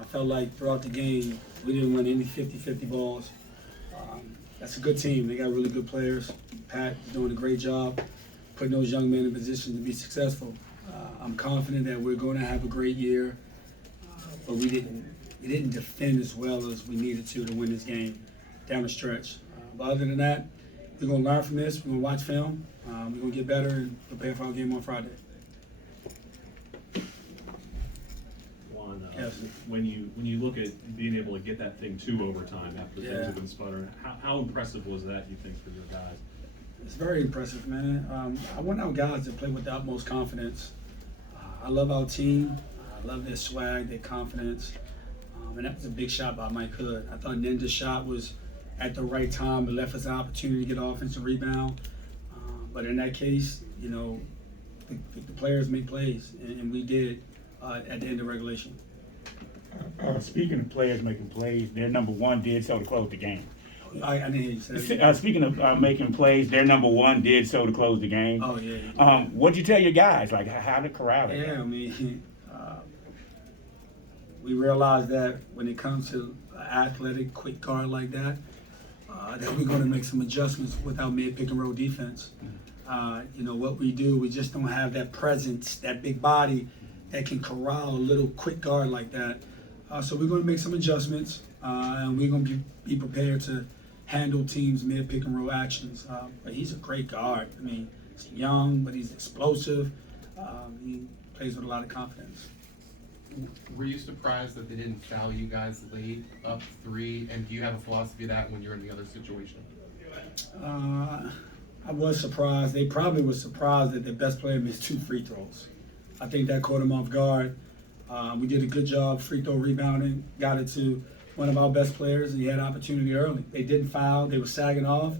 I felt like throughout the game, we didn't win any 50-50 balls. That's a good team. They got really good players. Pat is doing a great job putting those young men in position to be successful. I'm confident that we're going to have a great year, but we didn't defend as well as we needed to win this game down the stretch. But other than that, we're going to learn from this. We're going to watch film. We're going to get better and prepare for our game on Friday. Juan, Yes. when you look at being able to get that thing to overtime after things have been sputtering, how impressive was that, you think, for your guys? It's very impressive, man. I want our guys to play with the utmost confidence. I love our team. I love their swag, their confidence. And that was a big shot by Mike Hood. I thought Ninja's shot was at the right time. It left us an opportunity to get an offensive rebound. But in that case, you know, the players make plays, and we did at the end of regulation. Speaking of players making plays, their number one did so to close the game. I didn't hear you say that. Speaking of making plays, their number one did so to close the game. Oh, yeah. What'd you tell your guys? Like, how to corral it? Yeah, I mean, we realized that when it comes to an athletic, quick guard like that, that we're going to make some adjustments with our mid-pick and roll defense. You know, what we do, we just don't have that presence, that big body that can corral a little quick guard like that. So we're going to make some adjustments, and we're going to be prepared to handle teams' mid-pick and roll actions. But he's a great guard. I mean, he's young, but he's explosive. He plays with a lot of confidence. Were you surprised that they didn't foul you guys late, up 3? And do you have a philosophy of that when you're in the other situation? I was surprised. They probably were surprised that their best player missed 2 free throws. I think that caught him off guard. We did a good job free throw rebounding, got it to one of our best players, and he had opportunity early. They didn't foul. They were sagging off.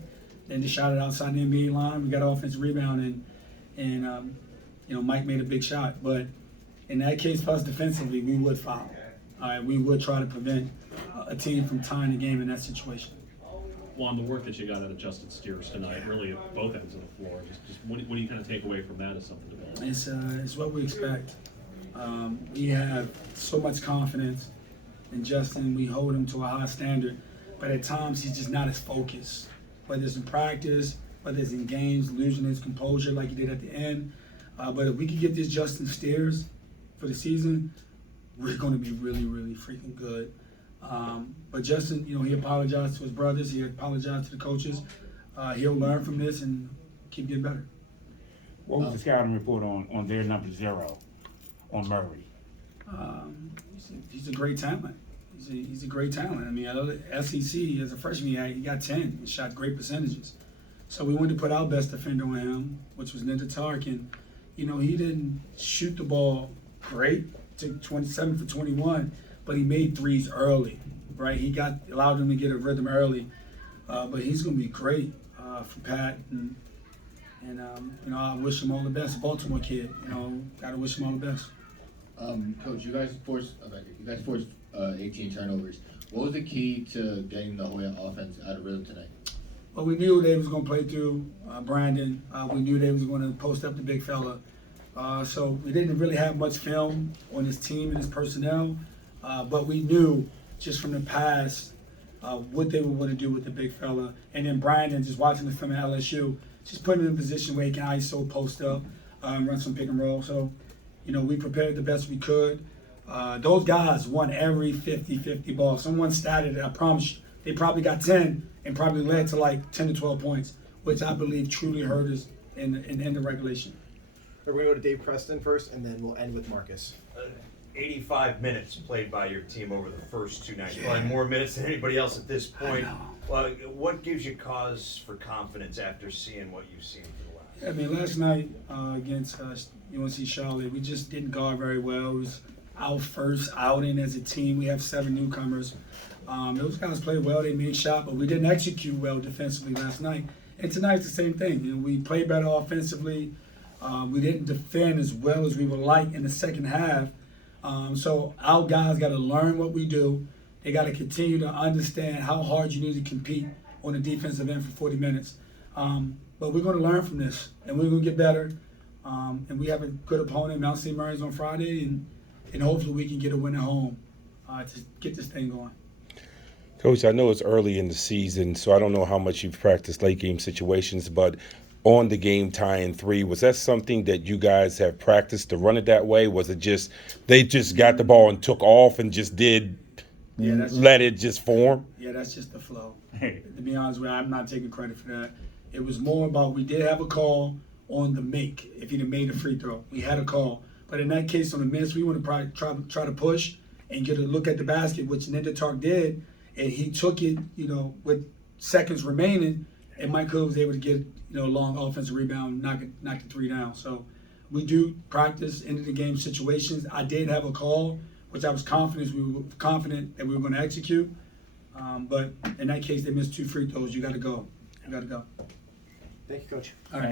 Then they shot it outside the NBA line. We got offensive rebound, and you know, Mike made a big shot. But in that case, for us defensively, we would foul. We would try to prevent a team from tying the game in that situation. Juan, the work that you got out of Justin Steers tonight, really at both ends of the floor, just what do you kind of take away from that as something to build? It's what we expect. We have so much confidence in Justin. We hold him to a high standard, but at times he's just not as focused. Whether it's in practice, whether it's in games, losing his composure like he did at the end. But if we could get this Justin Steers for the season, we're going to be really, really freaking good. But Justin, you know, he apologized to his brothers. He apologized to the coaches. He'll learn from this and keep getting better. What was the scouting report on their number 0 on Murray? He's a great talent. He's a great talent. I mean, I know the SEC, as a freshman, he got 10 and shot great percentages. So we wanted to put our best defender on him, which was Ninja Tarkin. You know, he didn't shoot the ball great, took 27 for 21, but he made threes early, right? He allowed him to get a rhythm early, but he's going to be great for Pat, and you know, I wish him all the best. Baltimore kid, you know, got to wish him all the best. Coach, you guys forced 18 turnovers. What was the key to getting the Hoya offense out of rhythm tonight? Well, we knew they was going to play through Brandon. We knew they was going to post up the big fella. So we didn't really have much film on his team and his personnel, but we knew just from the past what they were going to do with the big fella. And then Brandon, just watching the film at LSU, just putting him in a position where he can ISO, post up, run some pick and roll. So, you know, we prepared the best we could. Those guys won every 50-50 ball. Someone statted it, I promise you. They probably got 10 and probably led to like 10 to 12 points, which I believe truly hurt us in the end of regulation. We're going to go to Dave Preston first, and then we'll end with Marcus. 85 minutes played by your team over the first 2 nights. Probably more minutes than anybody else at this point. Well, what gives you cause for confidence after seeing what you've seen for the last? I mean, last night against UNC Charlotte, we just didn't guard very well. It was our first outing as a team. We have 7 newcomers. Those guys played well. They made shots, but we didn't execute well defensively last night. And tonight's the same thing. You know, we played better offensively. We didn't defend as well as we would like in the second half. So our guys got to learn what we do. They got to continue to understand how hard you need to compete on the defensive end for 40 minutes. But we're going to learn from this, and we're going to get better. And we have a good opponent, Mount St. Mary's, on Friday, and hopefully we can get a win at home to get this thing going. Coach, I know it's early in the season, so I don't know how much you've practiced late game situations, but on the game tying three, was that something that you guys have practiced to run it that way? Was it just they just got the ball and took off and just did let it just form? Yeah, that's just the flow. Hey. To be honest with you, I'm not taking credit for that. It was more about we did have a call on the make. If he'd have made a free throw, we had a call. But in that case, on the miss, we want to probably try to push and get a look at the basket, which Nindertalk did, and he took it, with seconds remaining, and Mike Hood was able to get, a long offensive rebound, knock the three down. So we do practice end of the game situations. I did have a call, which I was confident that we were going to execute. But in that case, they missed 2 free throws. You got to go. Thank you, Coach. All right.